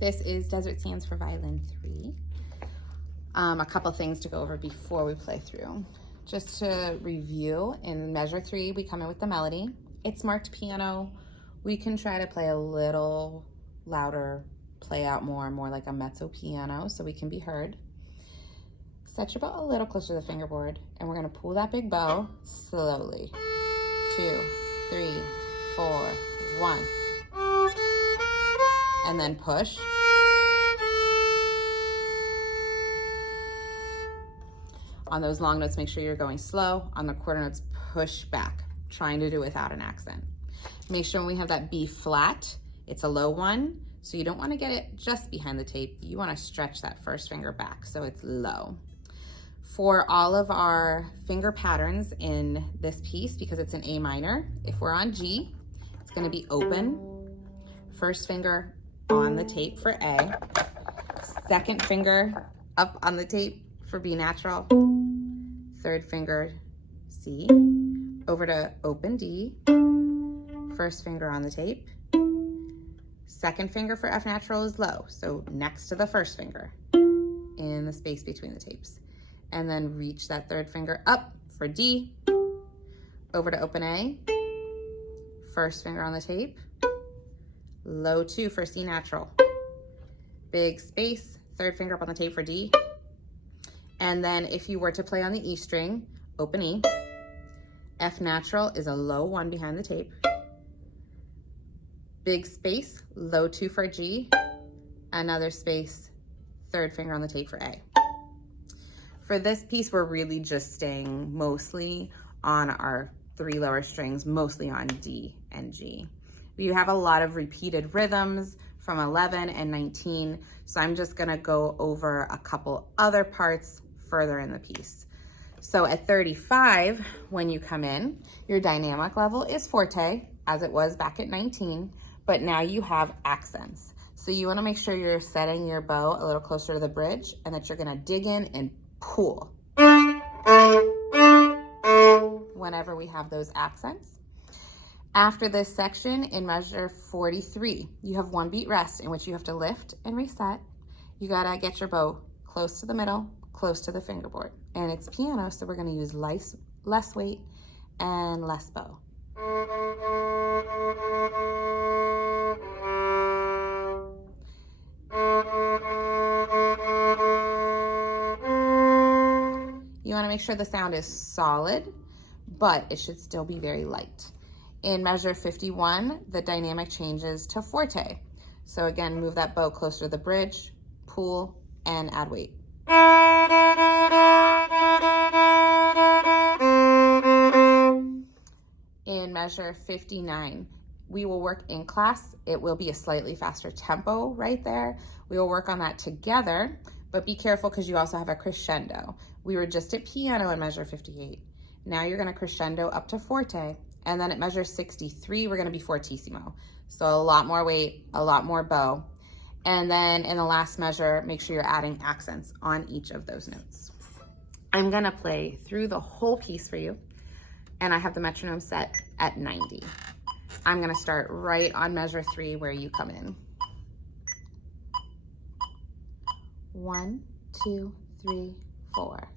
This is Desert Sands for Violin 3. A couple things to go over before we play through. Just to review, in measure 3, we come in with the melody. It's marked piano. We can try to play a little louder, play out more like a mezzo piano so we can be heard. Set your bow a little closer to the fingerboard, and we're gonna pull that big bow slowly. 2, 3, 4, 1. And then push. On those long notes, make sure you're going slow. On the quarter notes, push back, trying to do it without an accent. Make sure when we have that B flat, it's a low one, so you don't want to get it just behind the tape. You want to stretch that first finger back so it's low. For all of our finger patterns in this piece, because it's an A minor, if we're on G, it's going to be open. First finger on the tape for A. Second finger up on the tape for B natural. Third finger C. Over to open D. First finger on the tape. Second finger for F natural is low, so next to the first finger in the space between the tapes. And then reach that third finger up for D. Over to open A. First finger on the tape. Low 2 for C natural. Big space, third finger up on the tape for D. And then if you were to play on the E string, open E. F natural is a low 1 behind the tape. Big space, low 2 for G. Another space, third finger on the tape for A. For this piece, we're really just staying mostly on our 3 lower strings, mostly on D and G. We have a lot of repeated rhythms from 11 and 19, so I'm just gonna go over a couple other parts further in the piece. So at 35, when you come in, your dynamic level is forte, as it was back at 19, but now you have accents. So you wanna make sure you're setting your bow a little closer to the bridge and that you're gonna dig in and pull whenever we have those accents. After this section, in measure 43, you have 1 beat rest in which you have to lift and reset. You gotta get your bow close to the middle, close to the fingerboard. And it's piano, so we're gonna use less weight and less bow. You wanna make sure the sound is solid, but it should still be very light. In measure 51, the dynamic changes to forte. So again, move that bow closer to the bridge, pull, and add weight. In measure 59, we will work in class. It will be a slightly faster tempo right there. We will work on that together, but be careful because you also have a crescendo. We were just at piano in measure 58. Now you're gonna crescendo up to forte. And then at measure 63, we're gonna be fortissimo. So a lot more weight, a lot more bow. And then in the last measure, make sure you're adding accents on each of those notes. I'm gonna play through the whole piece for you, and I have the metronome set at 90. I'm gonna start right on measure 3 where you come in. 1, 2, 3, 4.